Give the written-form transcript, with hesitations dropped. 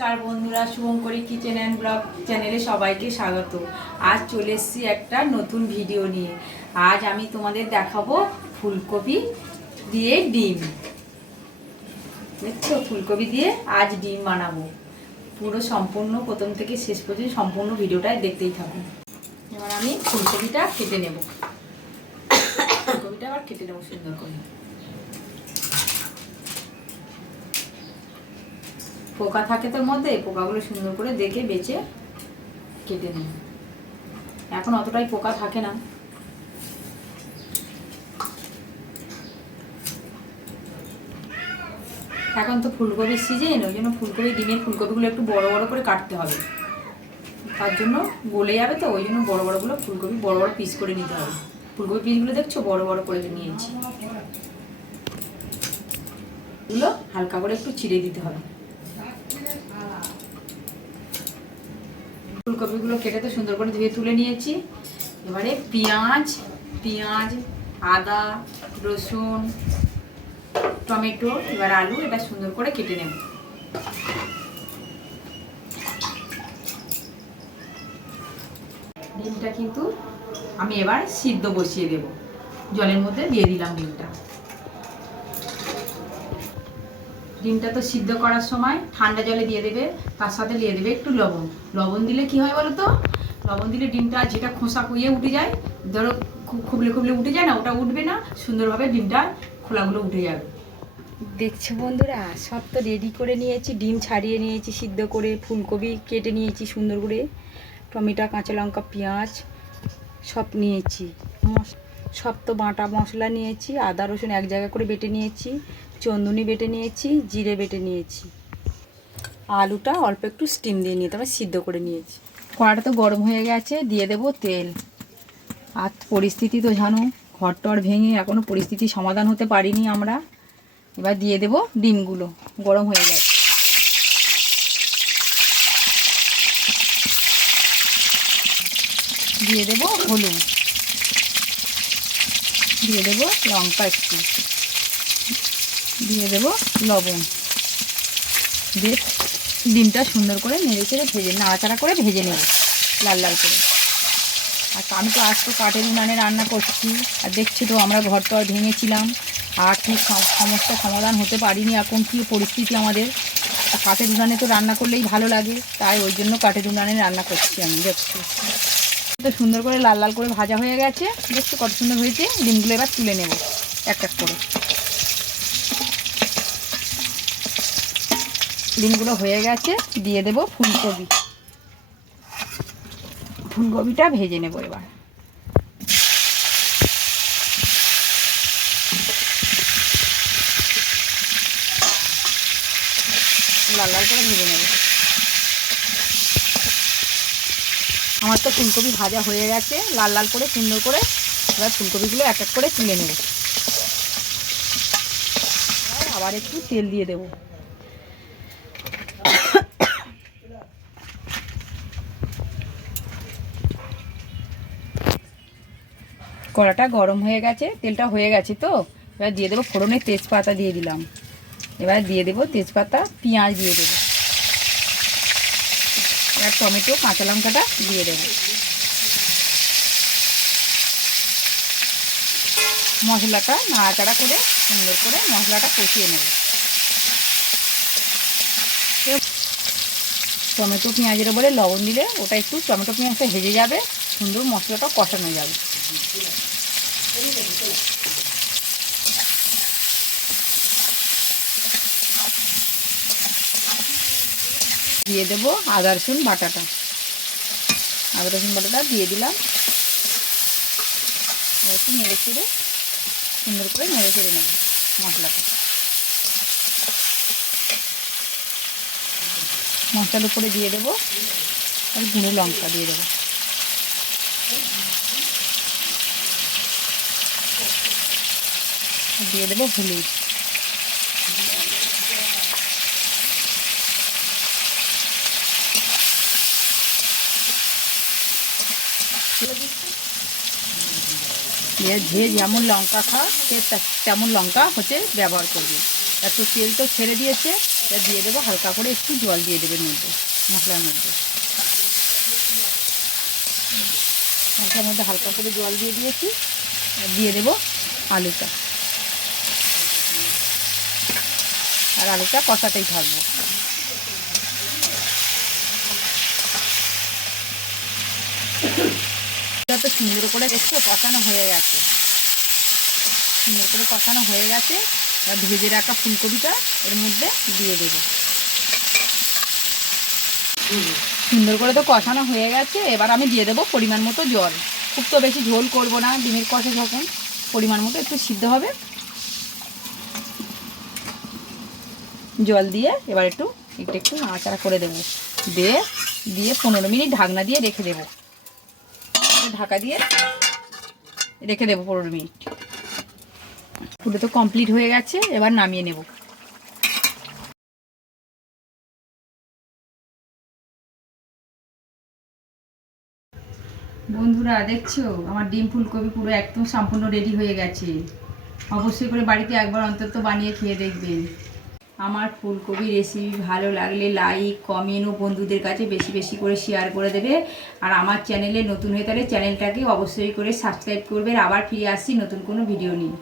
নমস্কার বন্ধুরা, Shubhankari kitchen and blog চ্যানেলে সবাইকে স্বাগত। আজ চলে এসেছি একটা নতুন ভিডিও নিয়ে। আজ আমি তোমাদের দেখাবো ফুলকপি দিয়ে ডিম। দেখছো, ফুলকপি দিয়ে আজ ডিম বানাবো। পুরো সম্পূর্ণ প্রথম থেকে শেষ পর্যন্ত সম্পূর্ণ ভিডিওটাই দেখতেই থাকুন। এবার আমি ফুলকপিটা কেটে নেব। ফুলকপিটা আবার কেটে নেবো সুন্দর করে। পোকা থাকে তোর মধ্যে, পোকাগুলো সুন্দর করে দেখে বেছে কেটে নেব। এখন অতটাই পোকা থাকে না। এখন তো ফুলকপির সিজন, ওই জন্য ফুলকপি ডিমের ফুলকপিগুলো একটু বড় বড় করে কাটতে হবে। তার জন্য গলে যাবে তো, ওই জন্য বড় বড়গুলো ফুলকপি বড় বড় পিস করে নিতে হবে। ফুলকপি পিসগুলো দেখছো বড় বড় করে নিয়েছি। এগুলো হালকা করে একটু চিড়ে দিতে হবে। ফুলকপিগুলো কেটে তো সুন্দর করে ধুয়ে তুলে নিয়েছি। এবারে পেঁয়াজ, আদা, রসুন, টমেটো, এবার আলু, এটা সুন্দর করে কেটে নেব। ডিমটা কিন্তু আমি এবার সিদ্ধ বসিয়ে দেব। জলের মধ্যে দিয়ে দিলাম ডিমটা তো সিদ্ধ করার সময় ঠান্ডা জলে দিয়ে দেবে, তার সাথে দিয়ে দেবে একটু লবণ দিলে কি হয় বলো তো, লবণ দিলে ডিমটা যেটা খোসা কুইয়ে উঠে যায়, ধরো খুবলে উঠে যায় না, ওটা উঠবে না, সুন্দরভাবে ডিমটা খোলাগুলো উঠে যাবে। দেখছো বন্ধুরা, সব তো রেডি করে নিয়েছি। ডিম ছাড়িয়ে নিয়েছি সিদ্ধ করে, ফুলকপি কেটে নিয়েছি সুন্দর করে, টমেটো, কাঁচা লঙ্কা, পেঁয়াজ সব নিয়েছি। সব তো বাটা মশলা নিয়েছি, আদা রসুন এক জায়গা করে বেটে নিয়েছি, চন্দুনি বেটে নিয়েছি, জিরে বেটে নিয়েছি। আলুটা অল্প একটু স্টিম দিয়ে নিয়ে তারপর সিদ্ধ করে নিয়েছি। কড়াটা তো গরম হয়ে গেছে, দিয়ে দেব তেল। আর পরিস্থিতি তো জানো, ঘরটর ভেঙে এখনও পরিস্থিতি সমাধান হতে পারিনি আমরা। এবার দিয়ে দেব ডিমগুলো, গরম হয়ে গেছে। দিয়ে দেব হলুদ, দিয়ে দেব লঙ্কা একটু, দিয়ে দেব লবণ, দিয়ে ডিমটা সুন্দর করে নাড়াচাড়া করে ভেজে নেব লাল লাল করে। আর আমি তো আজ তো কাঠের উনানে রান্না করছি, আর দেখছি তো আমরা ঘর তো ভেঙেছিলাম, আর ঠিক সমস্যার সমাধান হতে পারিনি। এখন কী পরিস্থিতি আমাদের, কাঠের উনানে তো রান্না করলেই ভালো লাগে, তাই ওই জন্য কাঠের উনানে রান্না করছি আমি। দেখছি তো সুন্দর করে লাল লাল করে ভাজা হয়ে গেছে, দেখছি কত সুন্দর হয়েছে। ডিমগুলো এবার তুলে নেব এক এক করে। ডিমগুলো হয়ে গেছে, দিয়ে দেব ফুলকপিটা ভেজে নেব এবার। লাল লাল করে ভেজে নেব। আমার তো ফুলকপি ভাজা হয়ে গেছে লাল লাল করে সুন্দর করে। এবার ফুলকপিগুলো এক এক করে তুলে নেব। আবার একটু তেল দিয়ে দেব। কড়াটা গরম হয়ে গেছে, তেলটা হয়ে গেছে তো। এবার দিয়ে দেবো ফোড়নে তেজপাতা দিয়ে দিলাম। এবার দিয়ে দেবো তেজপাতা, পেঁয়াজ দিয়ে দেবো, এবার টমেটো, কাঁচা লঙ্কাটা দিয়ে দেবো। মশলাটা নাড়াচাড়া করে সুন্দর করে মশলাটা কষিয়ে নেব। টমেটো পেঁয়াজের উপরে লবণ দিলে ওটা একটু টমেটো পেঁয়াজটা ভেজে যাবে, সুন্দর মশলাটা কষানো যাবে। দিয়ে দেবো আদা রসুন বাটাটা দিয়ে দিলাম। একটু নেড়ে চেড়ে সুন্দর করে নেড়ে চেড়ে নেব মশলাটা। মশলার উপরে দিয়ে দেবো আর গুঁড়ো লঙ্কা দিয়ে দেবো। দিয়ে দেবো হলুদ। যে যেমন লঙ্কা খায় সে তেমন লঙ্কা ব্যবহার করবে। এত তেল তো ছেড়ে দিয়েছে, এটা দিয়ে দেবো, হালকা করে একটু জল দিয়ে দেবে মধ্যে, মশলার মধ্যে। মশলার মধ্যে হালকা করে জল দিয়ে দিয়েছি, আর দিয়ে দেবো আলুটা, আর আলুটা কষাতেই থাকবো। যত সুন্দর করে দেখছো কষানো হয়ে গেছে, সুন্দর করে কষানো হয়ে গেছে। আর ভেজে রাখা ফুলকপিটা এর মধ্যে দিয়ে দেবো। সুন্দর করে তো কষানো হয়ে গেছে, এবার আমি দিয়ে দেবো পরিমাণ মতো জল। খুব তো বেশি ঝোল করব না, ডিমের কষে যখন পরিমাণ মতো একটু সিদ্ধ হবে। জল দিয়ে এবার একটু নাড়াচাড়া করে দেবো, দিয়ে 15 মিনিট ঢাকনা দিয়ে রেখে দেবো। ঢাকা দিয়ে রেখে দেবো 15 মিনিট। পুরো তো কমপ্লিট হয়ে গেছে, এবার নামিয়ে নেব। বন্ধুরা দেখছো আমার ডিম ফুলকপি পুরো একদম সম্পূর্ণ রেডি হয়ে গেছে। অবশ্যই করে বাড়িতে একবার অন্তত বানিয়ে খেয়ে দেখবেন। আমার ফুলকপি রেসিপি ভালো লাগলে লাইক, কমেন্ট ও বন্ধুদের কাছে বেশি বেশি করে শেয়ার করে দেবে। আর আমার চ্যানেলে নতুন হয়ে থাকলে চ্যানেলটাকে অবশ্যই করে সাবস্ক্রাইব করবে। আবার ফিরে আসছি নতুন কোনো ভিডিও নিয়ে।